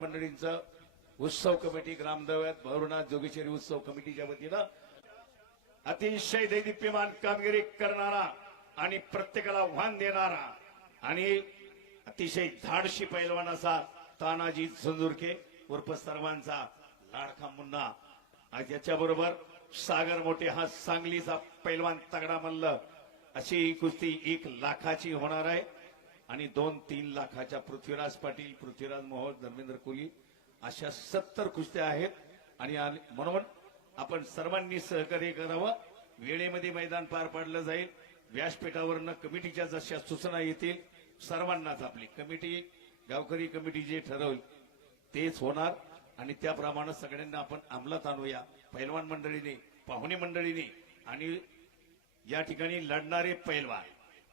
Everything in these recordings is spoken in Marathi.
मंडळींचं उत्सव कमिटी ग्रामदेवत भैरवनाथ जोगेश्वरी उत्सव कमिटीच्या वतीनं अतिशय दैदिप्यमान कामगिरी करणारा आणि प्रत्येकाला आव्हान देणारा आणि अतिशय धाडशी पैलवान असा तानाजी झुंजुरके उर्फ सर्वांचा लाडका मुन्ना. याच्याबरोबर सागर मोठे हा सांगलीचा पैलवान तगडा मल्ल अशी कुस्ती एक लाखाची होणार आहे. आणि दोन तीन लाखाच्या पृथ्वीराज पाटील पृथ्वीराज मोहोळ धर्मेंद्र कोळी अशा सत्तर कुस्त्या आहेत. आणि म्हणून आपण सर्वांनी सहकार्य करावं. वेळेमध्ये मैदान पार पाडलं जाईल. व्यासपीठावरनं कमिटीच्या जशा सूचना येतील सर्वांनाच आपली कमिटी गावकरी कमिटी जे ठरवली तेच होणार. आणि त्याप्रमाणे सगळ्यांना आपण अंमलात आणूया. पैलवान मंडळीने पाहुणे मंडळीने आणि या ठिकाणी लढणारे पैलवान.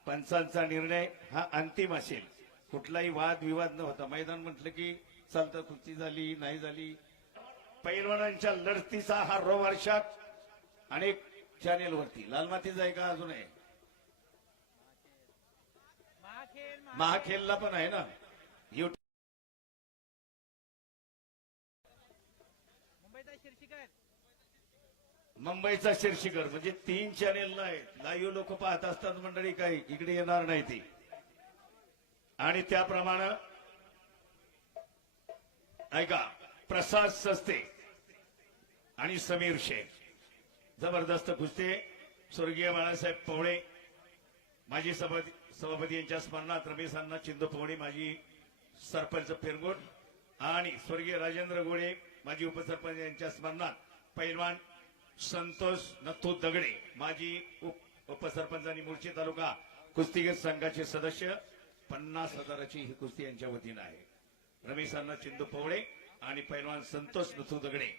पंचांचा निर्णय हा अंतिम असेल. कुठलाही वाद विवाद न होता. मैदान म्हटलं की चालतं कुस्ती झाली नाही झाली. पैलवानांच्या लढतीचा हा रो वर्षात अनेक चॅनेलवरती लाल मातीचा आहे का अजून आहे महाखेल महा- महाखेलला पण आहे ना युट्यूब मुंबईचा शीर्षिकर मुंबईचा शीर्षिकर म्हणजे तीन चॅनेल आहेत लाईव्ह लोक पाहत असतात मंडळी काही. इकडे येणार नाही ती. आणि त्याप्रमाणे ऐका प्रसाद सस्ते आणि समीर शेख. जबरदस्त कुस्ती. स्वर्गीय बाळासाहेब पवळे माजी सभापती सभापती यांच्या स्मरणात रमेशांना चिंदू पवळे माजी सरपंच पेरगोट आणि स्वर्गीय राजेंद्र गोळे माजी उपसरपंच यांच्या स्मरणात पैलवान संतोष नथू दगडे माजी उपसरपंच आणि मुळशी तालुका कुस्तीगीर संघाचे सदस्य पन्नास हजाराची ही कुस्ती यांच्या वतीनं आहे. रमेशांना चिंदू पवळे आणि पैलवान संतोष नथू दगडे.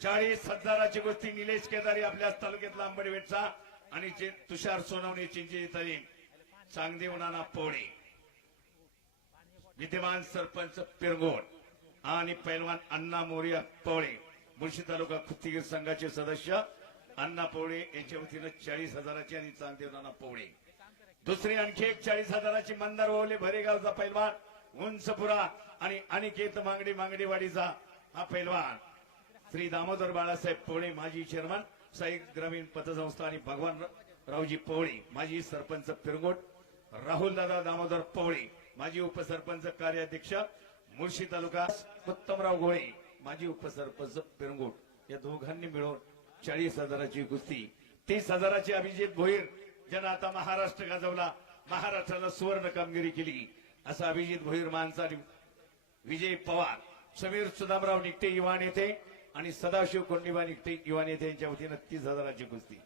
चाळीस हजाराची कुस्ती निलेश केदारी आपल्या तालुक्यातला आंबडवेटचा आणि जे तुषार सोनवणे चिंचे तरी चांगदेव नाना पोळे विद्यमान सरपंच पिरगोड आणि पैलवान अण्णा मोरिया पवळे. मुळशी तालुका कुस्तीगीर संघाचे सदस्य अण्णा पवळे यांच्या वतीनं चाळीस हजाराची आणि चांगदेव नाना पवळे. दुसरी आणखी एक चाळीस हजाराची मंदार ओवले भरेगावचा पैलवान उंचपुरा आणि अनिकेत मांगडी मांगडीवाडीचा हा पैलवान. श्री दामोदर बाळासाहेब पवळे माजी चेअरमन साई ग्रामीण पतसंस्था आणि भगवान रावजी पवळे माजी सरपंच पिरगोट राहुल दादा दामोदर पवळे माजी उपसरपंच कार्याध्यक्ष मुळशी तालुका उत्तमराव गोळे. माजी उपसरपंच पिरंगोट या दोघांनी मिळून चाळीस हजाराची कुस्ती तीस हजाराची अभिजित भोईर ज्यानं आता महाराष्ट्र गाजवला महाराष्ट्राला सुवर्ण कामगिरी केली. असा अभिजित भोईर माणसा विजय पवार समीर सुदामराव निकटे युवा नेते आणि सदाशिव कोंडिबा निकटे युवा नेते यांच्या वतीनं तीस हजाराची कुस्ती.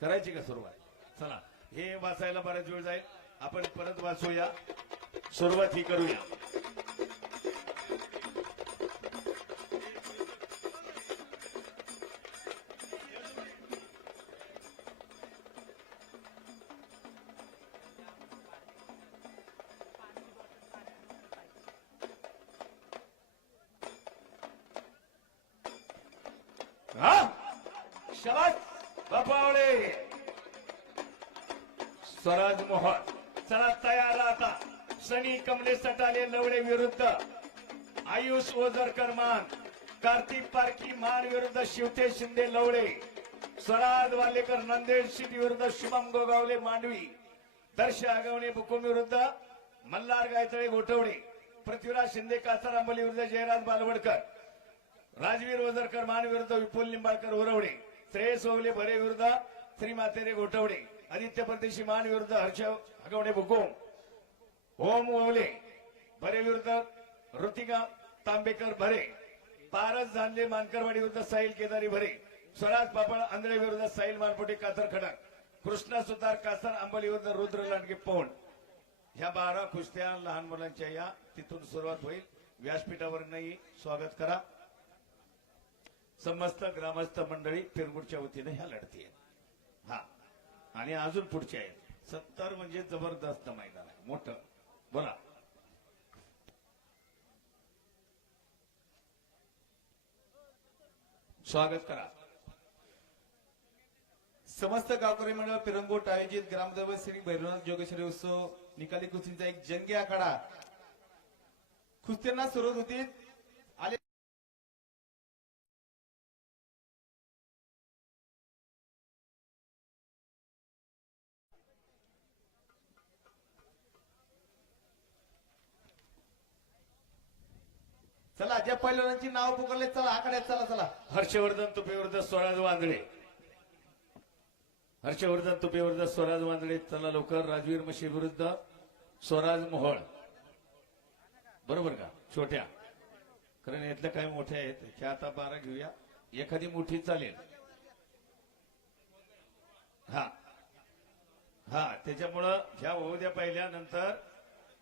करायची का सुरुवात? चला हे वाचायला बराच वेळ जाईल. आपण परत वाचूया. सुरुवात ही करूया. शबाज बापावळे. स्वराज मोहन चला तयार आता. सनी कमले सटाले लवडे विरुद्ध. आयुष ओझरकर मान. कार्तिक पारखी मान विरुद्ध शिवते शिंदे लवडे. स्वराज वालेकर नंदेड सिटी विरुद्ध शुभम गोगावले मांडवी. दर्श आगवणे बुकुम विरुद्ध. मल्हार गायतळे गोठवणे. पृथ्वीराज शिंदे कासार अंबली विरुद्ध जयराज बालवडकर. राजवीर ओझरकर मान विरुद्ध विपुल निंबाळकर उरवडे श्रेयस ओवले भरे विरुद्ध श्री मातेरे गोठवडे आदित्य परदेशी मान विरुद्ध हर्ष हगवणे भुकोम ओम ओवले भरे विरुद्ध ऋतिका तांबेकर भरे पारस झांजे मानकरवाडी विरुद्ध साहिल केदारी भरे स्वराज पापड आंधळे विरुद्ध साहिल मानपोटे कातर खडक कृष्णा सुतार कासर आंबोली विरुद्ध रुद्र लांडगे पवण ह्या बारा कुस्त्या लहान मुलांच्या या तिथून सुरुवात होईल. व्यासपीठावरही स्वागत करा. समस्त ग्रामस्थ मंडळी पिरगुडच्या वतीने ह्या लढती आहेत. हा. आणि अजून पुढचे आहेत. सत्तर म्हणजे जबरदस्त मैदान आहे. मोठं. बोला. स्वागत करा. समस्त गावकरी मंडळ पिरंगोट आयोजित ग्रामदैवत श्री भैरवनाथ जोगेश्वरी उत्सव निकाली कुस्तीचा एक जंगी आखाडा. कुस्त्यांना सुरुवात होती आले चला ज्या पैलवानांची नाव पुकारले चला आकड्यात चला चला. हर्षवर्धन तुपे स्वराज वांदळे. हर्षवर्धन तुपे स्वराज वांदळे चला लवकर. राजवीर मशी विरुद्ध स्वराज मोहोळ. बरोबर का? छोट्या. कारण यातल्या काही मोठ्या आहेत. ह्या आता बारा घेऊया. एखादी मोठी चालेल. हा. हा त्याच्यामुळं ह्या होऊ द्या पहिल्यानंतर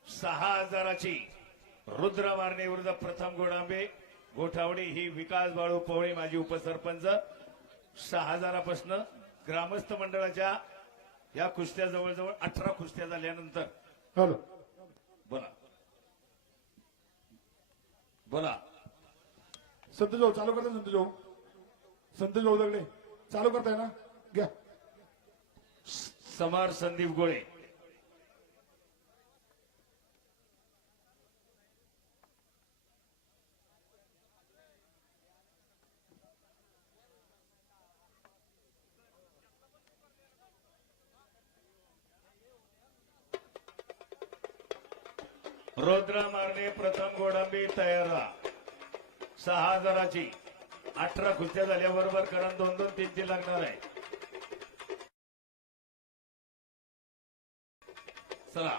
सहा हजाराची. रुद्र मारणे विरुद्ध प्रथम गोडांबे गोठावडी ही विकास बाळू पवळे माजी उपसरपंच. सहा हजारापासून ग्रामस्थ मंडळाच्या या कुस्त्या जवळजवळ अठरा कुस्त्या झाल्यानंतर. हॅलो. बोला. बोला. संत जाऊ चालू करता संत जाऊ संत जाऊ दगडे चालू करताय ना? घ्या. समार संदीप गोळे. रुद्र मारणे प्रथम गोडंबी तयार सहा हजाराची. अठरा कुस्त्या झाल्याबरोबर कारण दोन दोन तीन तीन लागणार आहे. चला.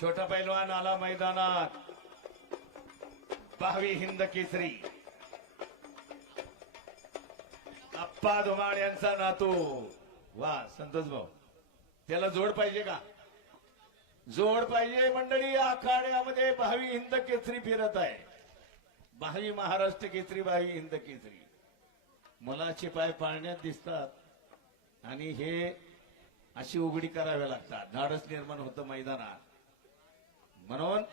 छोटा पैलवान आला मैदानात. बावी हिंद केसरी. अप्पा धुमाळ यांचा नातू. वा संतोष भाऊ. त्याला जोड पाहिजे का? जोड पाहिजे मंडळी आखाड्यामध्ये भावी हिंद केसरी फिरत आहे. भावी महाराष्ट्र केसरी भावी हिंद केसरी. मुलाचे पाय पाळण्यात दिसतात आणि हे अशी उघडी कराव्या लागतात. धाडस निर्माण होतं मैदानात. म्हणून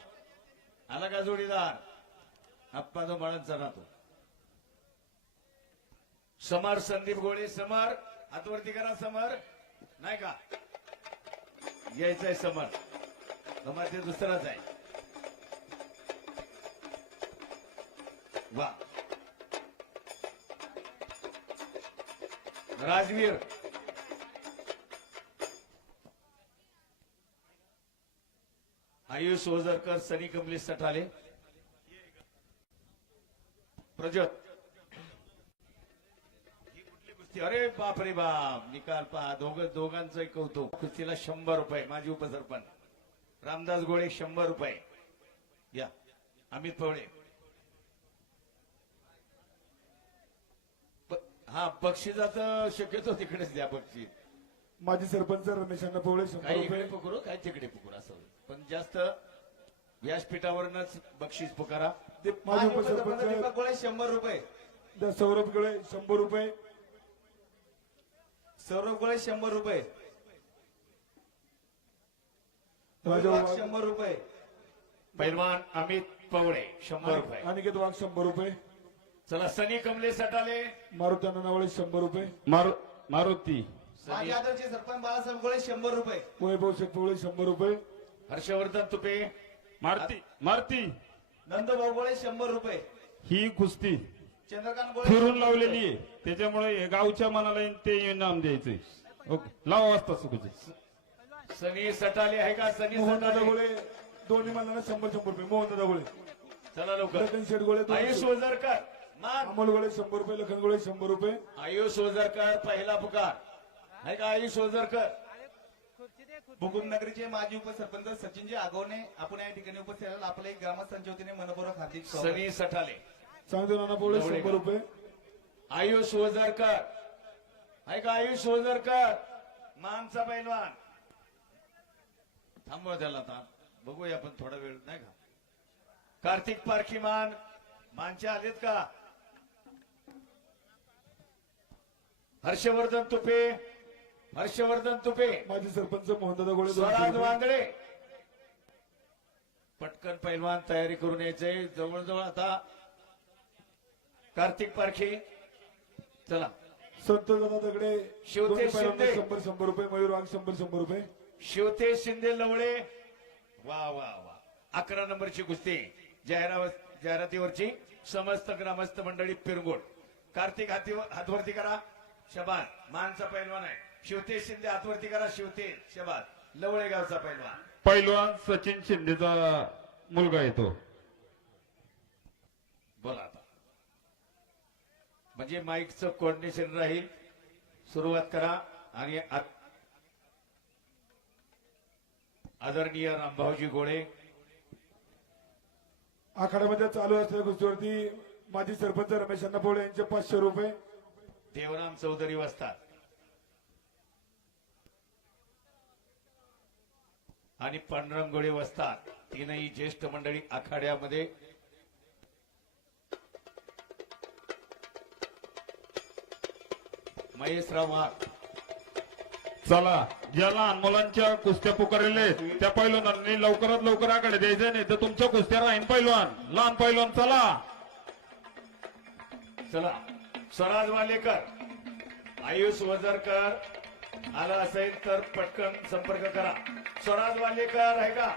आला का जोडीदार? आप्पा जो बाळांचा राहतो. समर संदीप गोळे समर. हातवरती करा समर. नाही का? यायचंय समर. ते दुसराच आहे. वा. राजवीर. आयुष ओझरकर सनी कमलेश सठाले. प्रजत ही कुठली कुस्ती अरे बाप रे बाप निकाल पहा. दोघ दोघांचं कौतुक. कुस्तीला शंभर रुपये माझी उपसरपंच. रामदास गोळे शंभर रुपये. या. अमित पवळे हा बक्षिसाचं शक्यतो तिकडेच द्या बक्षीस. माजी सरपंच रमेशांना पोवळे शंभर काही इकडे रुपये पुकरू काही तिकडे पुकरू असं. पण जास्त व्यासपीठावरनच बक्षीस पुकारा. दीप- माजी माजी उपसरपंच उपसरपंच दीपक गोळे शंभर रुपये. द- सौरभ गळे शंभर रुपये. सौरभ गोळे शंभर रुपये राजा वाघ वाघ- शंभर रुपये. पैलवान अमित पवळे शंभर रुपये. अनिकेत वाघ शंभर रुपये. चला सनी कमले सटाले. मारुती नावाळे शंभर रुपये. मारु मारुती. माजी आदरचे सरपंच बाळासाहेब गोळे शंभर रुपये. वैभव शेठ पोवळे शंभर रुपये. हर्षवर्धन तुपे. मारुती मारुती. नंदभाऊ गोळे शंभर रुपये. ही कुस्ती चंद्रकांत गोळे फिरून लावलेली आहे. त्याच्यामुळे हे गावच्या मनाला येईन ते इनाम द्यायचंय. ओके. लावा वाजता सुखचे सनी सटाले आहे का? सनी मोहन दादा सटाले. गोळे. दोन्ही मानाला शंभर शंभर रुपये. मोहन दादा गोळे. चला लवकर. लखन शेठ गोळे आयुष. ओझरकर मान अमोल गोळे शंभर रुपये. लखन गोळे शंभर रुपये. आयुष ओझरकर पहिला पुकार. आहे का आयुष ओझरकर नगरीचे माजी उपसरपंच सचिनजी आगवणे आपण या ठिकाणी उपस्थित राहिला आपले ग्रामस्थांच्या वतीने मनपूर्वक हार्दिक स्वागत. सनी सटाले. चांगदेव नाना जवळ शंभर? रुपये. आयुष ओझरकर आहे का आयुष ओझरकर मानचा पैलवान. थांबवा त्याला आता. बघूया आपण थोडा वेळ नाही का? कार्तिक पारखी मान मानचे आलेत का? हर्षवर्धन तुपे हर्षवर्धन तुपे. माजी सरपंच मोहन दादा गोळे स्वराज. वांदळे पटकन पैलवान तयारी करून यायचंय जवळजवळ आता कार्तिक पारखी. चला. संत दादा दगडे शिवते. शंभर शंभर रुपये मयूर वाघ शंभर शंभर रुपये. शिवते शिंदे लवळे. वा वा वा. अकरा नंबरची कुस्ती. जाहिरा जाहिरातीवरची समस्त ग्रामस्थ मंडळी पिरगोड. कार्तिक हाती हातवरती करा. शबाद. मानचा पैलवान आहे. शिवतेज शिंदे हातवरती करा. शिवतेज शबाद. लवळे गावचा पैलवान. पैलवान सचिन शिंदेचा मुलगा येतो. बोला आता. म्हणजे माईकचं कोऑर्डिनेशन राहील. सुरुवात करा. आणि आदरणीय रामभाऊजी गोळे आखाड्यामध्ये चालू असलेल्या कुस्तीवरती माजी सरपंच रमेश अण्णा पोळे यांचे पाचशे रुपये. देवराम चौधरी वसतात आणि पांडुरंग गोळे वसतात तीनही ज्येष्ठ मंडळी आखाड्यामध्ये. महेशराव वाघ चला ज्या लहान मुलांच्या कुस्त्या पुकारलेल्या त्या पैलवानांनी लवकरात लवकर आकडे द्यायचं नाही तर तुमच्या कुस्त्या राहीन पैलवान. लहान पैलवान चला. चला. स्वराज वालेकर आयुष वजरकर आला असेल तर पटकन संपर्क करा. स्वराज वालेकर आहे का?